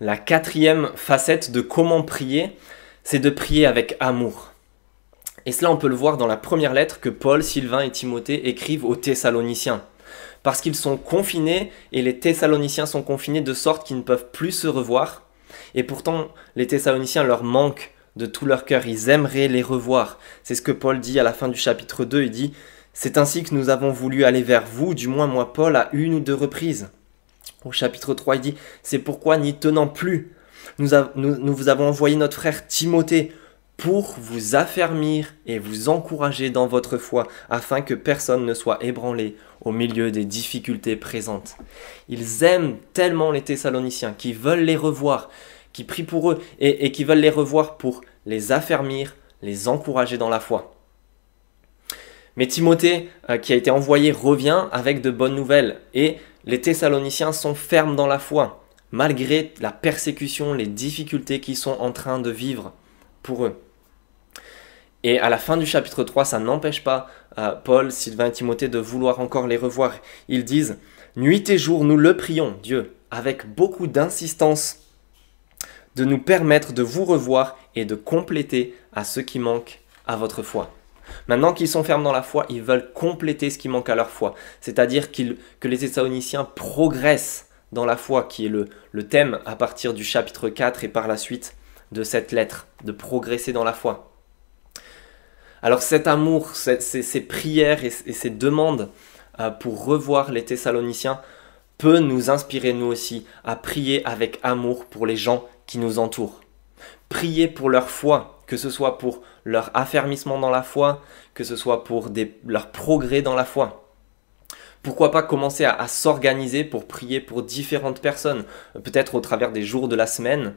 La quatrième facette de comment prier, c'est de prier avec amour. Et cela, on peut le voir dans la première lettre que Paul, Sylvain et Timothée écrivent aux Thessaloniciens. Parce qu'ils sont confinés et les Thessaloniciens sont confinés de sorte qu'ils ne peuvent plus se revoir. Et pourtant, les Thessaloniciens leur manquent de tout leur cœur. Ils aimeraient les revoir. C'est ce que Paul dit à la fin du chapitre 2. Il dit: c'est ainsi que nous avons voulu aller vers vous, du moins moi Paul, à une ou deux reprises. Au chapitre 3, il dit: c'est pourquoi, n'y tenant plus, nous vous avons envoyé notre frère Timothée pour vous affermir et vous encourager dans votre foi, afin que personne ne soit ébranlé au milieu des difficultés présentes. Ils aiment tellement les Thessaloniciens qu'ils veulent les revoir, qui prient pour eux et qui veulent les revoir pour les affermir, les encourager dans la foi. Mais Timothée, qui a été envoyé, revient avec de bonnes nouvelles et les Thessaloniciens sont fermes dans la foi, malgré la persécution, les difficultés qu'ils sont en train de vivre pour eux. Et à la fin du chapitre 3, ça n'empêche pas Paul, Sylvain et Timothée de vouloir encore les revoir. Ils disent: nuit et jour, nous le prions, Dieu, avec beaucoup d'insistance, de nous permettre de vous revoir et de compléter à ce qui manque à votre foi. Maintenant qu'ils sont fermes dans la foi, ils veulent compléter ce qui manque à leur foi. C'est-à-dire que les Thessaloniciens progressent dans la foi, qui est le thème à partir du chapitre 4 et par la suite de cette lettre, de progresser dans la foi. Alors cet amour, ces prières et ces demandes pour revoir les Thessaloniciens peut nous inspirer nous aussi à prier avec amour pour les gens qui nous entourent. Prier pour leur foi, que ce soit pour leur affermissement dans la foi, que ce soit pour leur progrès dans la foi. Pourquoi pas commencer à s'organiser pour prier pour différentes personnes, peut-être au travers des jours de la semaine,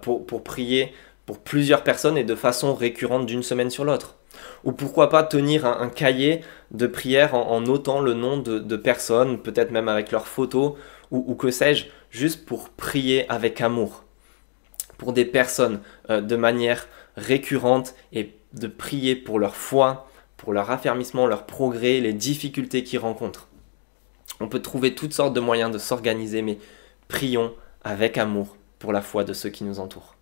pour prier pour plusieurs personnes et de façon récurrente d'une semaine sur l'autre. Ou pourquoi pas tenir un cahier de prière en notant le nom de personnes, peut-être même avec leurs photos, ou que sais-je, juste pour prier avec amour. Pour des personnes de manière récurrente et de prier pour leur foi, pour leur affermissement, leur progrès, les difficultés qu'ils rencontrent. On peut trouver toutes sortes de moyens de s'organiser, mais prions avec amour pour la foi de ceux qui nous entourent.